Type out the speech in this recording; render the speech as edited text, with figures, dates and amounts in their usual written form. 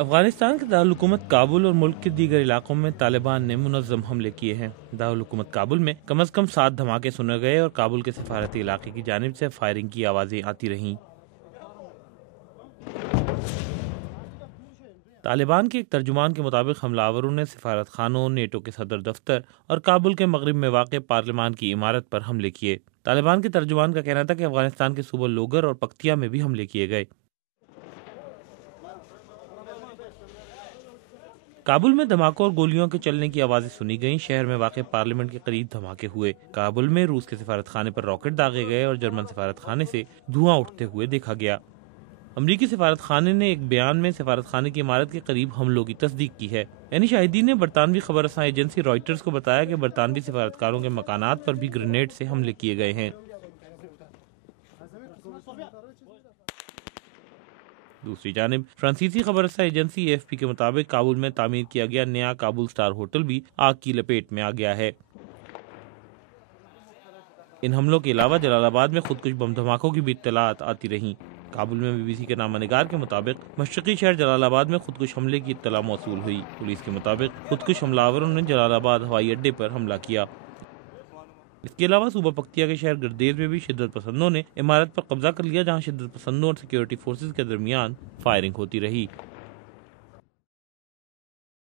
افغانستان کے دارالحکومت کابل اور ملک کے دیگر علاقوں میں طالبان نے منظم حملے کیے ہیں۔ دارالحکومت کابل میں کم از کم 7 دھماکے سنے گئے اور کابل کے سفارتی علاقے کی جانب سے فائرنگ کی آوازیں آتی رہیں۔ طالبان کے ایک ترجمان کے مطابق حملہ آوروں نے سفارت خانوں، نیٹو کے صدر دفتر اور کابل کے مغرب میں واقع پارلیمان کی عمارت پر حملے کیے۔ طالبان کے ترجمان کا کہنا تھا کہ افغانستان کے صوبہ لوگر اور پکتیا میں بھی حملے کیے گئے۔ کابل میں دھماکوں اور گولیوں کے چلنے کی آوازیں سنی گئیں۔ شہر میں واقع پارلیمنٹ کے قریب دھماکے ہوئے۔ کابل میں روس کے سفارت خانے پر راکٹ داغے گئے اور جرمن سفارت خانے سے دھواں اٹھتے ہوئے دیکھا گیا۔ امریکی سفارت خانے نے ایک بیان میں سفارت خانے کی عمارت کے قریب حملوں کی تصدیق کی ہے۔ شاہدین نے برطانوی خبر رساں ایجنسی رائٹرز کو بتایا کہ برطانوی سفارتکاروں کے مکانات پر بھی گرینیڈ سے حملے کیے گئے ہیں۔ دوسری جانب فرانسیسی خبر رساں ایجنسی AFP کے مطابق کابل میں تعمیر کیا گیا نیا کابل سٹار ہوٹل بھی آگ کی لپیٹ میں آ گیا ہے۔ ان حملوں کے علاوہ جلال آباد میں خودکش بم دھماکوں کی بھی اطلاعات آتی رہیں۔ کابل میں BBC کے نامہ نگار کے مطابق مشرقی شہر جلال آباد میں خودکش حملے کی اطلاع موصول ہوئی۔ پولیس کے مطابق خودکش حملہ آوروں نے جلال آباد ہوائی اڈے پر حملہ کیا۔ اس کے علاوہ صوبہ پکتیا کے شہر گردیز میں بھی شدت پسندوں نے عمارت پر قبضہ کر لیا، جہاں شدت پسندوں اور سیکیورٹی فورسز کے درمیان فائرنگ ہوتی رہی۔